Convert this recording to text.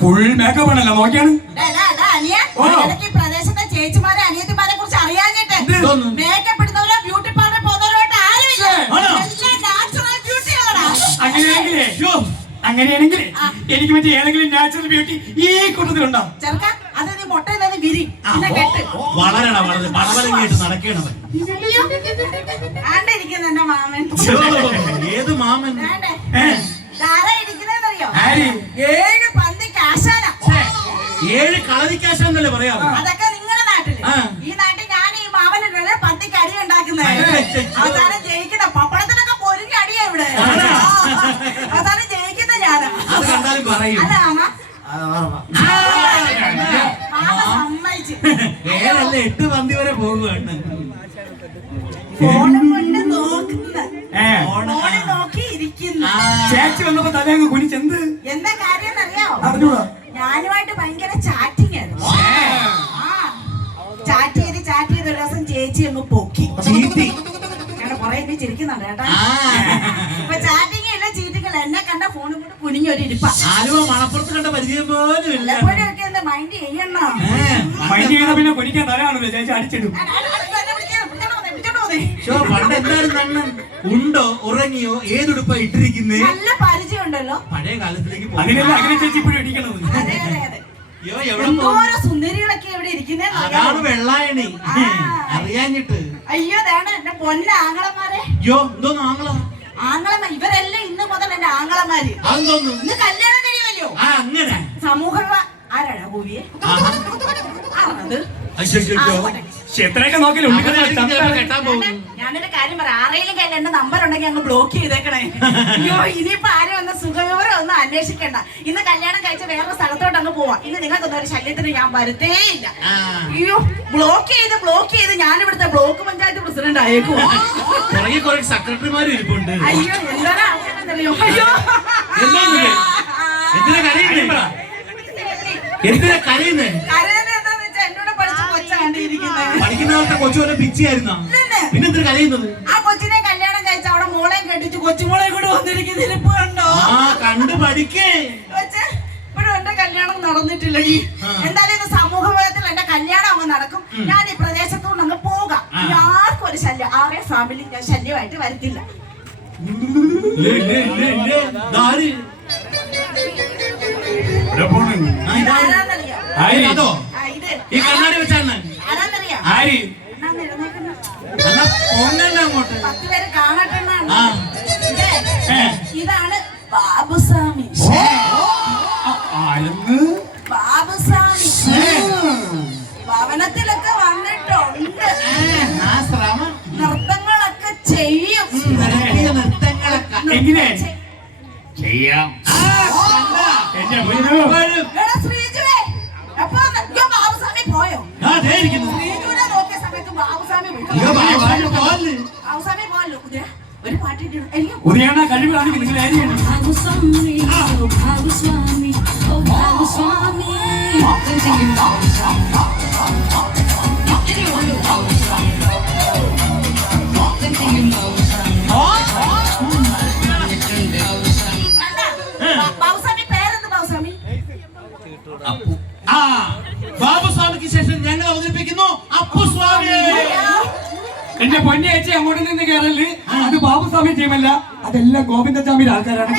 Full makeup ആണല്ലോ നോക്കിയാണ്. പ്രദേശത്തെ ചേച്ചിമാരെ അനിയത്തിമാരെ കുറിച്ച് അറിയാഞ്ഞിട്ട് മേക്കപ്പ് ഇടുന്നവരോ ബ്യൂട്ടി പാർലർ പോകുന്നവരോട്ട് ആരുമില്ല. നാച്ചുറൽ ബ്യൂട്ടികളാണ്. അങ്ങനെയാണെങ്കിലേ എനിക്ക് മറ്റേ ഏതെങ്കിലും നാച്ചുറൽ ബ്യൂട്ടി ഈ കൂട്ടത്തിലുണ്ടോ? ചെറുക്ക അത് നീ മുട്ട വിരി ആണ്ടിരിക്കുന്ന എന്റെ മാമൻ. ഏത് മാമൻ? ഇരിക്കുന്നറിയോ? 7 പന്തി കാശാന. 7 കളരിക്കാശാന്നല്ലേ പറയാ? അതൊക്കെ നിങ്ങളുടെ നാട്ടില്. ഈ നാട്ടിൽ ഞാൻ ഈ മാമന് പന്തിക്ക് അടി ഉണ്ടാക്കുന്നത്. അവസാനം ജയിക്കുന്ന പപ്പടത്തിനൊക്കെ പൊരിഞ്ഞ അടിയാ ഇവിടെ. അവസാനം ജയിക്കുന്ന ഞാനാ. അല്ല മാമ സമ്മതിച്ചു. 8 പന്തി വരെ പോകുകയാണ്. ഫോണും കൊണ്ട് നോക്കുന്ന നോക്കി ഇരിക്കുന്നു. ചേച്ചി വന്നപ്പോ തലയങ്ങ് കുനിച്ചെന്ത് എന്താ കാര്യം അറിയാമോ? ഞാനുമായിട്ട് ഭയങ്കര ചാറ്റിംഗ് ആയിരുന്നു. ചാറ്റ് ചെയ്ത് ഒരു ദിവസം ചേച്ചി അങ്ങ് പൊക്കി. ഞങ്ങളുടെ കുറെ എന്നെ ചിരിക്കുന്നുണ്ട് കേട്ടാ. ഇപ്പൊ ചാറ്റിംഗ് ഇല്ല ചീറ്റിംഗ് ഇല്ല. എന്നെ കണ്ട ഫോണും കൊണ്ട് കുനിഞ്ഞൊരു ഇരിപ്പ. മണപ്പുറത്ത് കണ്ട പരിചയം പോലും ഇല്ല. എപ്പോഴൊക്കെ എന്താ മൈൻഡ് ചെയ്യണോ? മൈൻഡ് ചെയ്ത പിന്നെ കുനിക്കാൻ തലയാണല്ലോ ചേച്ചി അടിച്ചിടും. ഉണ്ടോ ഉറങ്ങിയോ ഏതുടുപ്പ ഇട്ടിരിക്കുന്നേ? നല്ല പരിചയം ഉണ്ടല്ലോ. പഴയ കാലത്തിലേക്ക് അങ്ങനെ ചേച്ചി ഇപ്പോഴും ഇടിക്കണത്. എന്തോരോ സുന്ദരികളൊക്കെ എവിടെ ഇരിക്കുന്നേ. അതാണ് വെള്ളായണി അറിയാഞ്ഞിട്ട്. അയ്യോ അതാണ് എന്റെ പൊന്ന ആങ്ങളമാരെ. അയ്യോ എന്തോന്ന് ആങ്ങളമാർ ഇവരെല്ലാം ഇന്ന് മുതൽ എന്റെ ആങ്ങളമാര്. ഇന്ന് കല്യാണം കഴിയുമല്ലോ. അങ്ങനെ സമൂഹ ആരാടാ ഭൂവിയെ? എത്രയൊക്കെ നോക്കില്ല. ഞാനൊരു കാര്യം പറയാം. ആരെങ്കിലും കയ്യിൽ എന്റെ നമ്പർ ഉണ്ടെങ്കിൽ അങ്ങ് ബ്ലോക്ക് ചെയ്തേക്കണേ. അയ്യോ ഇനിയിപ്പോ ആരും ഒന്ന് സുഖവിവരം ഒന്നും അന്വേഷിക്കണ്ട. ഇന്ന് കല്യാണം കഴിച്ച വേറെ സ്ഥലത്തോട്ട് അങ്ങ് പോവാം. ഇന്ന് നിങ്ങൾക്കൊന്നും ഒരു ശല്യത്തിന് ഞാൻ വരുത്തേയില്ല. അയ്യോ ബ്ലോക്ക് ചെയ്ത് ഞാൻ ഇവിടുത്തെ ബ്ലോക്ക് പഞ്ചായത്ത് പ്രസിഡന്റ് ആയേക്കുവാ. സെക്രട്ടറിമാരും ഇരിപ്പുണ്ട്. അയ്യോ എന്താണ് ആൾക്കാരെന്നറിയോ? അയ്യോ എന്തിനാ കരയുന്നേ? പഠിക്കുന്നവരുടെ കൊച്ചുപോലെ പിച്ചിയായിരുന്നോ? പിന്നെ എന്തിനാ കരയുന്നത്? ആ കൊച്ചിനെ കല്യാണം കഴിച്ച അവിടെ മോളെയും കെട്ടിച്ച് കൊച്ചുമോളെ കൂടെ വന്നിരിക്കുന്ന ഇരിപ്പ് കണ്ടോ? കണ്ടു പഠിക്കേ. ഇപ്പോഴും എന്റെ കല്യാണം നടന്നിട്ടില്ലടി. എന്തായാലും ഇത് സമൂഹത്തിൽ എന്റെ കല്യാണം അങ്ങ് നടക്കും. ഞാൻ ഈ പ്രദേശത്തുകൊണ്ട് അങ്ങ് പോകാം. ആർക്കും ഒരു ശല്യം ആരെ ഫാമിലി ഞാൻ ശല്യമായിട്ട് വരത്തില്ല. ഈ കണ്ണാടി വെച്ചാണ് ഇതാണ് ബാബുസ്വാമി. ബാബുസ്വാമി ഭവനത്തിലൊക്കെ വന്നിട്ടുണ്ട്. നൃത്തങ്ങളൊക്കെ ചെയ്യും. എങ്ങനെ ചെയ്യാം? ബാബുസ്വാമി പോയോ? ശ്രീജുവിനെ നോക്കിയ സമയത്ത് ബാബുസ്വാമി ബാബുസ്വാമി പോയല്ലോ. ഒരു പാട്ടിട്ട് കഴിവ് കാണിക്കും. നിങ്ങൾ ബാബുസ്വാമി പേരെന്ത്? ബാബുസ്വാമി ബാബുസ്വാമിക്ക് ശേഷം ഞങ്ങൾ അവതരിപ്പിക്കുന്നു അപ്പുസ്വാമി. എന്റെ പൊന്നെ ചേച്ചി അങ്ങോട്ട് നിന്ന് കയറല്. അത് ബാബുസ്വാമി ടീമല്ല, അതെല്ലാം ഗോവിന്ദസ്വാമിയുടെ ആൾക്കാരാണ്.